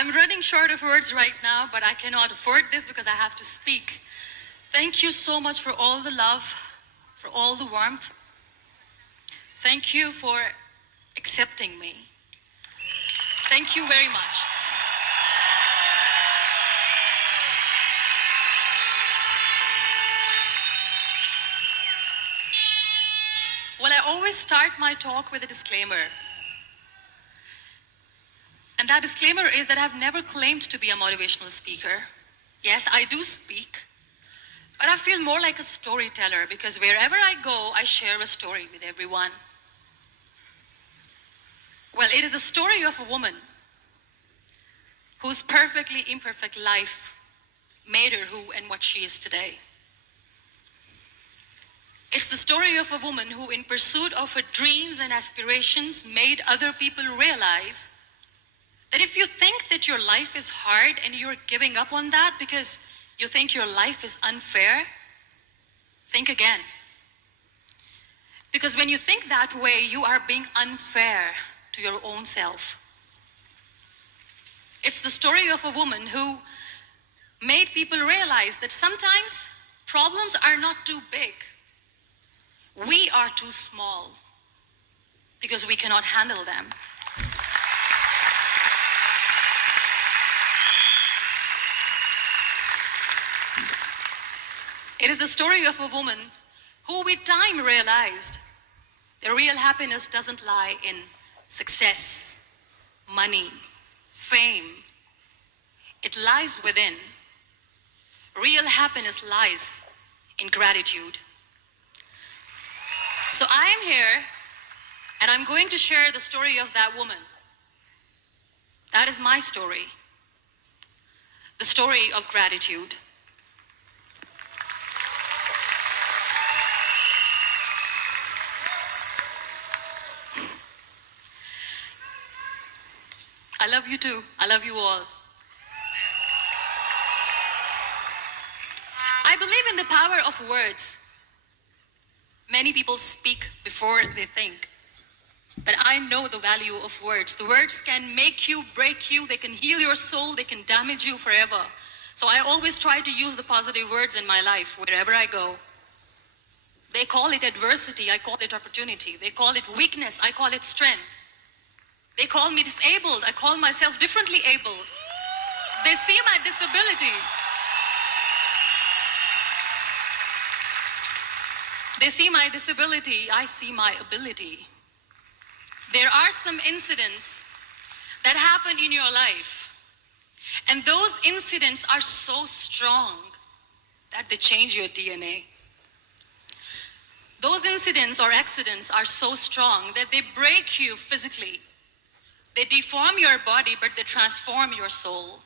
I'm running short of words right now, but I cannot afford this because I have to speak. Thank you so much for all the love, for all the warmth. Thank you for accepting me. Thank you very much. Well, I always start my talk with a disclaimer. And that disclaimer is that I've never claimed to be a motivational speaker. Yes, I do speak, but I feel more like a storyteller because wherever I go, I share a story with everyone. Well, it is a story of a woman whose perfectly imperfect life made her who and what she is today. It's the story of a woman who, in pursuit of her dreams and aspirations, made other people realize that if you think that your life is hard and you're giving up on that because you think your life is unfair, think again. Because when you think that way, you are being unfair to your own self. It's the story of a woman who made people realize that sometimes problems are not too big. We are too small because we cannot handle them. It is the story of a woman who with time realized that real happiness doesn't lie in success, money, fame. It lies within. Real happiness lies in gratitude. So I am here, and I'm going to share the story of that woman. That is my story. The story of gratitude. I love you too. I love you all. I believe in the power of words. Many people speak before they think. But I know the value of words. The words can make you, break you, they can heal your soul, they can damage you forever. So I always try to use the positive words in my life wherever I go. They call it adversity, I call it opportunity. They call it weakness, I call it strength. They call me disabled, I call myself differently abled. They see my disability. They see my disability, I see my ability. There are some incidents that happen in your life, and those incidents are so strong that they change your DNA. Those incidents or accidents are so strong that they break you physically. They deform your body, but they transform your soul.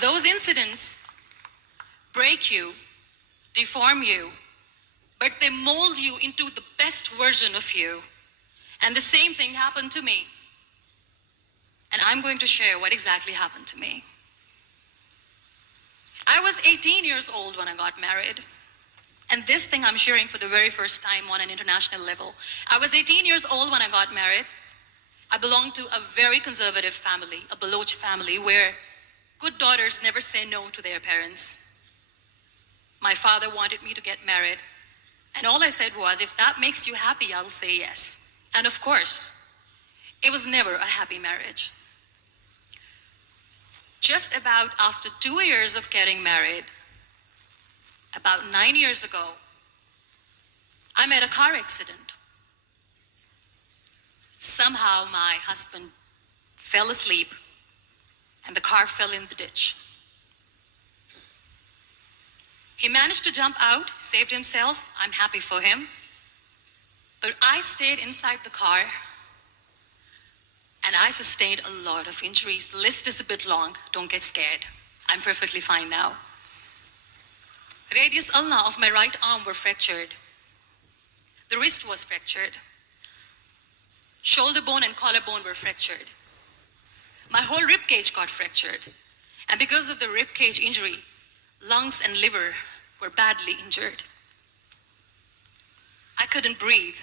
Those incidents break you, deform you, but they mold you into the best version of you. And the same thing happened to me. And I'm going to share what exactly happened to me. I was 18 years old when I got married. And this thing I'm sharing for the very first time on an international level. I was 18 years old when I got married. I belonged to a very conservative family, a Baloch family, where good daughters never say no to their parents. My father wanted me to get married, and all I said was, if that makes you happy, I'll say yes. And of course, it was never a happy marriage. Just about after 2 years of getting married, about 9 years ago, I met a car accident. Somehow my husband fell asleep and the car fell in the ditch. He managed to jump out, saved himself. I'm happy for him. But I stayed inside the car and I sustained a lot of injuries. The list is a bit long. Don't get scared. I'm perfectly fine now. Radius ulna of my right arm were fractured. The wrist was fractured. Shoulder bone and collarbone were fractured. My whole rib cage got fractured. And because of the rib cage injury, lungs and liver were badly injured. I couldn't breathe.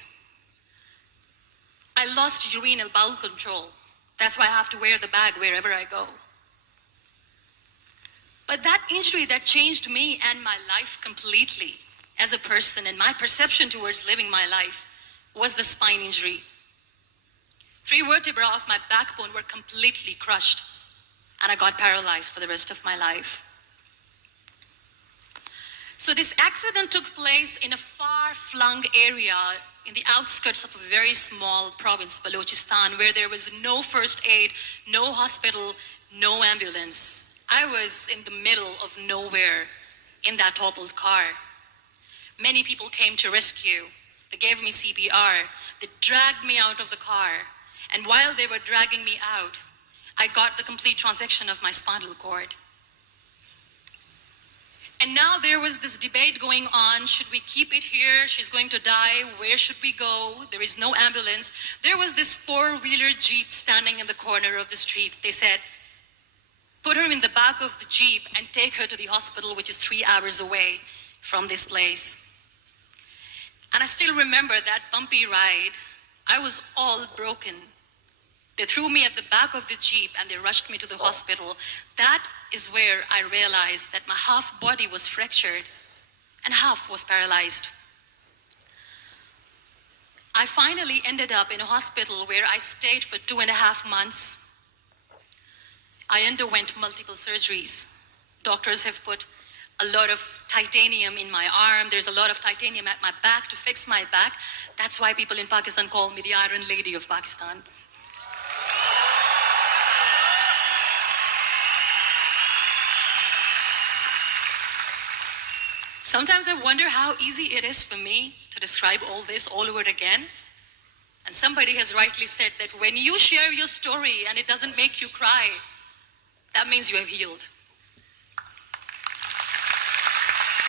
I lost urinary bowel control. That's why I have to wear the bag wherever I go. But that injury that changed me and my life completely as a person and my perception towards living my life was the spine injury. 3 vertebrae of my backbone were completely crushed, and I got paralyzed for the rest of my life. So this accident took place in a far-flung area in the outskirts of a very small province, Balochistan, where there was no first aid, no hospital, no ambulance. I was in the middle of nowhere in that toppled car. Many people came to rescue. They gave me CPR. They dragged me out of the car. And while they were dragging me out, I got the complete transection of my spinal cord. And now there was this debate going on. Should we keep it here? She's going to die. Where should we go? There is no ambulance. There was this 4-wheeler Jeep standing in the corner of the street. They said, put her in the back of the Jeep and take her to the hospital, which is 3 hours away from this place. And I still remember that bumpy ride. I was all broken. They threw me at the back of the Jeep and they rushed me to the hospital. That is where I realized that my half body was fractured and half was paralyzed. I finally ended up in a hospital where I stayed for 2.5 months. I underwent multiple surgeries. Doctors have put a lot of titanium in my arm. There's a lot of titanium at my back to fix my back. That's why people in Pakistan call me the Iron Lady of Pakistan. Sometimes I wonder how easy it is for me to describe all this all over again. And somebody has rightly said that when you share your story and it doesn't make you cry, that means you have healed.